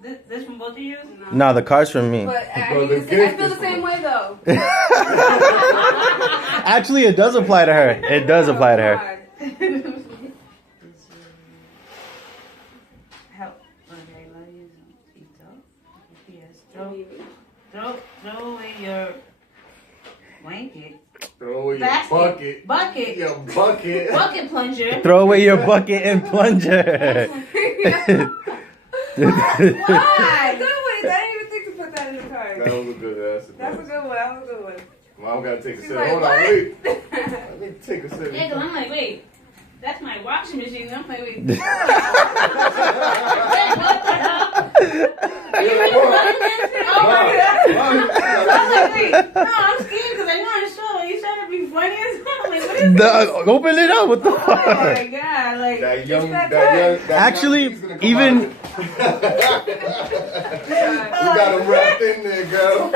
This from both of you? No, the card's from me. But I feel the same way though. Actually, it does apply to her. It does apply to her. Throw away your blanket. Throw away your bucket. Bucket. Your bucket. Bucket plunger. Throw away your bucket and plunger. Why? Good one. I didn't even think to put that in the card. That was a good ass. That's a good one. That was a good one. Mom gotta take a sip. Like, Hold on, wait. Let me take a sip. Yeah, cause I'm like, wait. That's my washing machine. I'm like, wait. What the hell? Are you really running that shit? Oh my god. I was like, wait. No, I'm scared because I know I'm sure he's trying to be funny or something. Like, what is this? Open it up. What the Oh fuck? my god. Like, That young, that Actually, young, even. you got him wrapped in there, girl.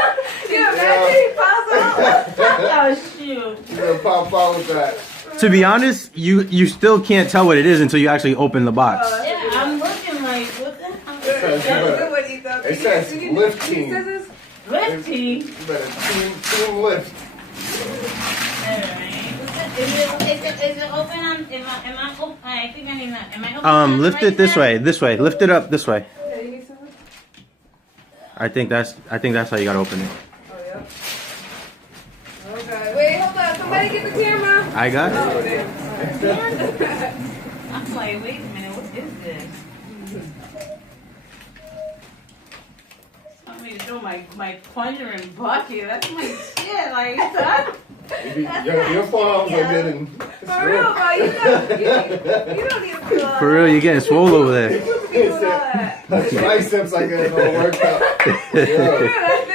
oh shoot. You gonna pop out with that. To be honest, you still can't tell what it is until you actually open the box. Yeah, I'm looking like, what the hell? It says lift team. Lift team. You better team lift. Alright. Is it open? Am I open? I think I need that. Am I open? Lift it this way. This way. Lift it up this way. I think that's how you gotta open it. Oh yeah. Okay. Wait, hold on. Somebody get the camera. I got it. Oh, there. I'm like, wait a minute, what is this? I'm gonna throw my plunger and bucket. That's my shit. Like, Your forearms are getting. For real, bro. You don't need to do all For real, you're getting swole over there. Triceps like it's all worked out. That's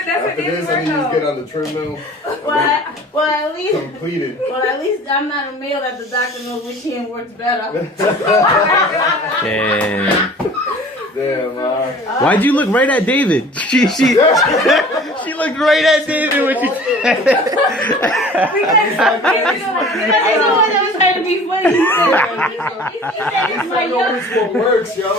After what this, I need to get on the treadmill. well, at least. Completed. Well, at least I'm not a male that the doctor knows which hand works better. Damn. Damn, man. Why'd you look right at David? She looked right at David when she said Because he's the one that was trying to be funny. He said it's my Know which one works, yo.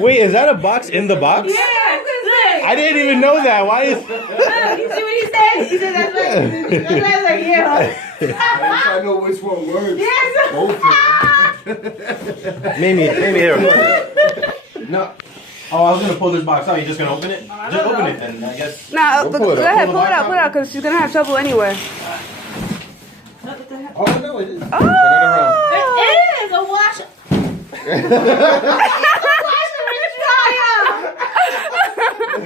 Wait, is that a box in the box? Yeah, look. I didn't even know that. Why is... You see what he said? He said that's right. That's why I was like, yeah. I know which one works. Yes. Both of them. Maybe here. No. Oh, I was gonna pull this box out. You just gonna open it? Just open it then, I guess. Nah, Go go pull it ahead, up. pull it out, because she's gonna have trouble anyway. Oh, no, it is. Oh! It is a washer. It's a washer and dryer.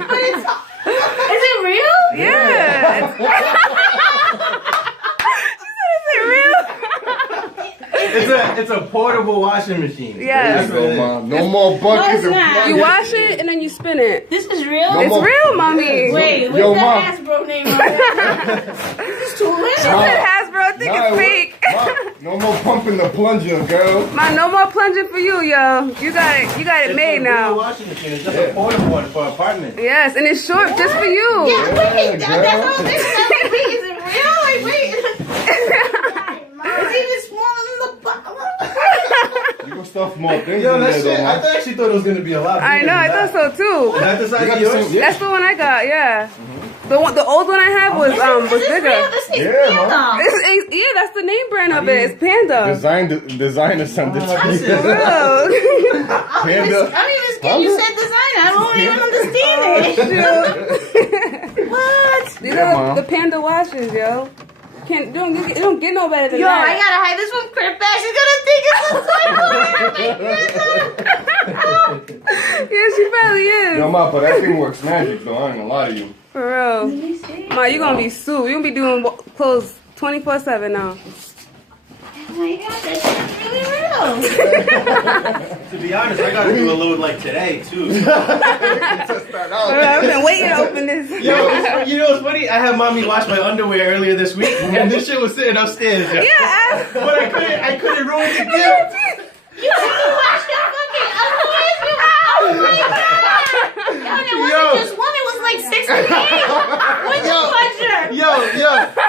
But is it real? Yeah. It's a portable washing machine. Yes. No more buckets. You wash it and then you spin it. This is real? It's real, mommy. Wait, Yo, what's Mom. that Hasbro name on it? This is too She little. said Hasbro, I think it's fake. No more pumping the plunger, girl. Man, no more plunging for you, yo. You got it made It's a real now. washing machine. It's just a portable one for apartment. Yes, and it's short just for you. Yeah, wait, girl. that's what I'm thinking. Like, wait, is it real? Like, wait. It's even smaller than the bottle. You can stuff more things Yo, in that there, shit, though, I man. actually thought it was gonna be a lot bigger I know, I than thought that. so too. Is that the You size got of the yours? same- That's the one I got, yeah. The old one I had was Is bigger. this real? This thing's Yeah, real, man. though. Yeah, that's the name brand of it. It's Panda. Designer something to this you. is For real. Panda. I'm even scared you said designer. I don't even understand it. What? These Yeah, are Mom. the Panda washers, yo. It don't get no better than Yo, I that. gotta hide this one crib back. She's gonna think it's a Yeah, she probably is. Yo, ma, but that thing works magic, though. I ain't gonna lie to you. For real. Ma, you gonna be sued. You gonna be doing clothes 24/7 now. Oh my god, that shit's really real. To be honest, I gotta do a load like today too. I've been waiting to open this. Yo, you know what's funny? I had mommy wash my underwear earlier this week, and this shit was sitting upstairs. Yo. Yeah. But I couldn't ruin the gift. You washed your fucking underwear? Oh my god! Yo, and it wasn't just one, it was like 68. What's your pleasure?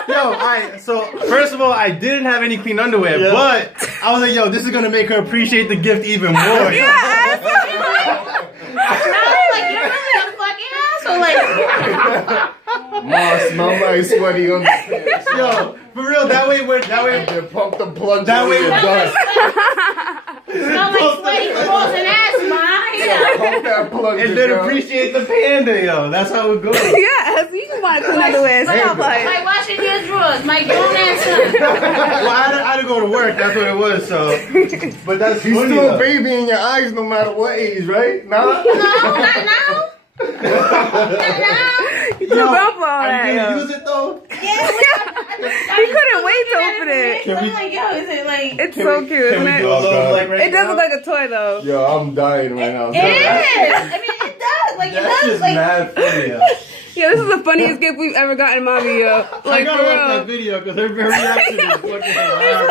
Yo, alright, so first of all, I didn't have any clean underwear, but I was like, yo, this is gonna make her appreciate the gift even more. Yeah. Like, you're Mama is sweaty on the pants. Yo, for real, that way, They pump the plunger That way in your we're dust. Smell like sweaty frozen ass, ma. Yeah. Pump that plunger, and then girl. appreciate the panda, yo. That's how it goes. Yes, you just want to clean underwear. Stop Like like. washing your drawers, my grown ass son. Well, I had to go to work. That's what it was. So, but that's He's funny, still a though. baby in your eyes no matter what age, right? Nah. No, not now. Not now. You too grown for all Are that. you gonna yo. use it though? He couldn't wait to open it. I'm like, yo, is it like? It's so cute, Can isn't we it? do a little like right It does now? look like a toy though. Yo, I'm dying right now. It is. I mean, it does. Like, it That's does. just Like, mad funny, yo. Yeah, this is the funniest gift we've ever gotten, mommy. Yo, I like for gotta watch that real, video because her reaction is fucking it's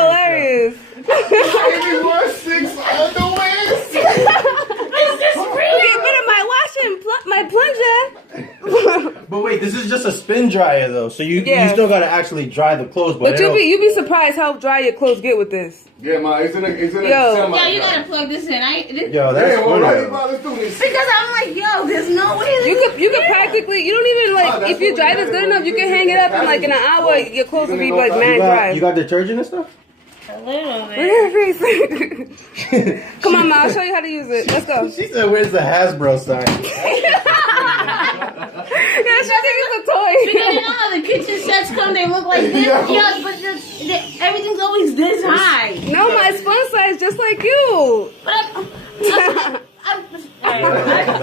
hilarious. hilarious. Baby wore 6 underwears. Get rid of my my plunger. But wait, this is just a spin dryer though, so you Yeah. still gotta actually dry the clothes. But it'll- you'd be surprised how dry your clothes get with this. Yeah, ma, it's in a Yo. semi. yeah, you gotta plug this in. Yo, that's Hey, well, funny. right though. about let's do this. Because I'm like, yo, there's no way. You could practically, you don't even Ah, like, that's if you what dry we this got. good enough, you can hang it up in like in an hour. Your clothes will be like You mad dry. got, you got detergent and stuff? A little bit. Look at her face. Come on, ma, I'll show you how to use it. Let's go. She said, "Where's the Hasbro sign?" Yeah, she think it's a Because toy. you know how the kitchen sets come, they look like this. Yo. Yeah, but everything's always this high. No, my it's fun size, just like you. But I'm whatever. Like, I'm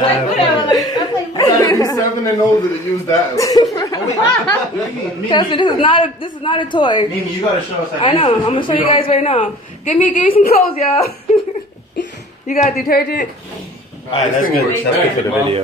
like, You gotta be 7 and older to use that. Trust me, this is not a toy. Mimi, you gotta show us. How I know. I'm gonna show you guys right now. Give me some clothes, y'all. You got detergent? All right, that's good. That's good for the video.